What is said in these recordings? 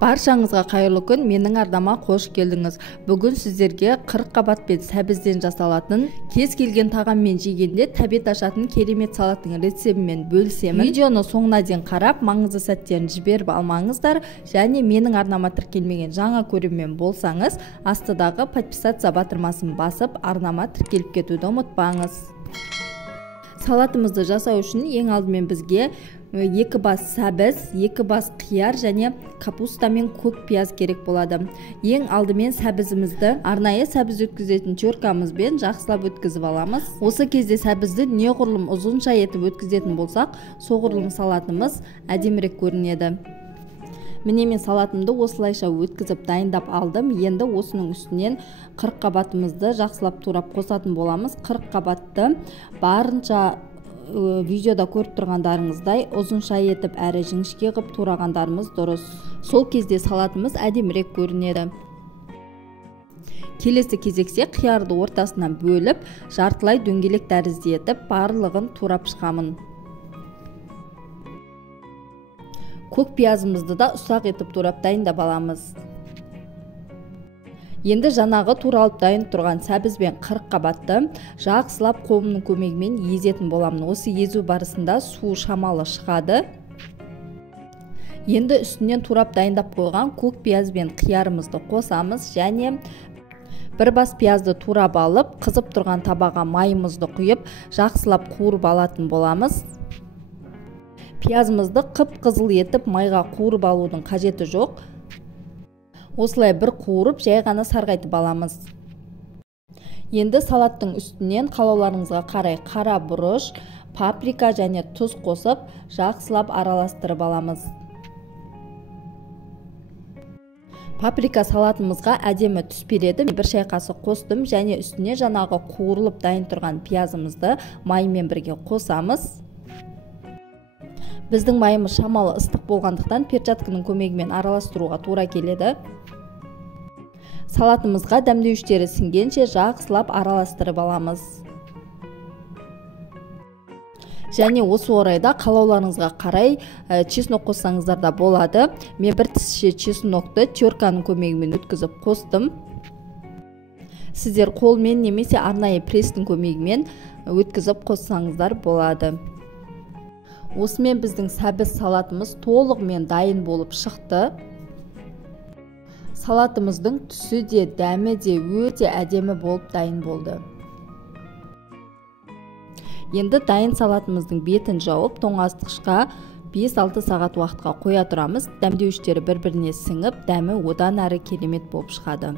Баршаңызға қайырлы күн, менің арнама қош келдіңіз. Бүгін сіздерге 40 қабатпен сәбізден жасалатын, кез келген тағаммен жегенде тәбет ашатын керемет салаттың рецебімен бөлісемін. Видеоны соңына дейін қарап, маңызды сәттерін жіберіп алмаңыздар, және менің арнама тіркелмеген жаңа көрермен болсаңыз, астыдағы подписаться батырмасын басып, арнама тіркеліп кетуді ұмытпаңыз. Салатымызды жасау үшін ең алдымен бізге 2 бас сәбіз, 2 бас қияр және капуста мен көк пияз керек болады. Ең алдымен сәбізімізді арнайы сәбіз өткізетін теркамызбен жақсылап өткізіп аламыз. Осы кезде сәбізді неғұрлым ұзынша етіп өткізетін болсақ, соғұрлым салатымыз әдемірек көрінеді. Міне мен салатымды осылайша өткізіп дайындап алдым. Енді осының үстінен 40 қабатымызды жақсылап турап қосатын боламыз. 40 қабатты барынша видеода көріп тұрғандарыңыздай ұзынша етіп әрі жіңішке қып турағандарымыз дұрыс. Сол кезде салатымыз әдемірек көрінеді. Келесі кезекте қиярды ортасынан бөліп, жартылай дөңгелек тәрізді етіп, барлығын турап шығамын. Көк пиязымызды да ұсақ етіп турап дайындап аламыз. Енді жанағы туралып дайын тұрған сәбізбен 40 қабатты жақсылап қолымның көмегімен езетін боламын. Осы езу барысында су шамалы шығады. Енді үстінен турап дайындап қойған көк пияз бен қиярымызды қосамыз және бір бас пиязды турап алып, қызып тұрған табаға майымызды құйып, жақсылап қуырып алатын боламыз. Пиязымызды қып-қызыл етіп майға қуырып алудың қажеті жоқ. Осылай бір қуырып, жай ғана сарғайтып аламыз. Енді салаттың үстінен қалауларыңызға қарай қара бұрыш, паприка және тұз қосып, жақсылап араластырып аламыз. Паприка салатымызға әдемі түс береді. Бір шай қасық қостым және үстіне жанағы қуырылып дайын тұрған пиязымызды маймен бірге қосамыз. Біздің майымыз шамалы ыстық болғандықтан перчатканың көмегімен араластыруға тура келеді. Салатымызға дәмдеуіштері сіңгенше жақсылап араластырып аламыз. Және осы орайда қалауларыңызға қарай чеснок қоссаңыздар да болады. Мен бір тісше чеснокты терканың көмегімен өткізіп қостым. Сіздер қолмен немесе арнайы пресстің көмегімен өткізіп қоссаңыздар болады. Осымен біздің сәбіз салатымыз толығымен дайын болып шықты. Салатымыздың түсі де, дәмі де өте әдемі болып дайын болды. Енді дайын салатымыздың бетін жауып, тоңазытқышқа 5-6 сағат уақытқа қоя тұрамыз. Дәмдеуіштері бір-біріне сіңіп, дәмі одан әрі керемет болып шығады.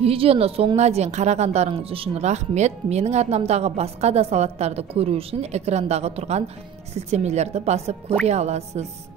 Видеоны соңына дейін қарағандарыңыз үшін рахмет. Менің арнамдағы басқа да салаттарды көру үшін экрандағы тұрған сілтемелерді басып көре аласыз.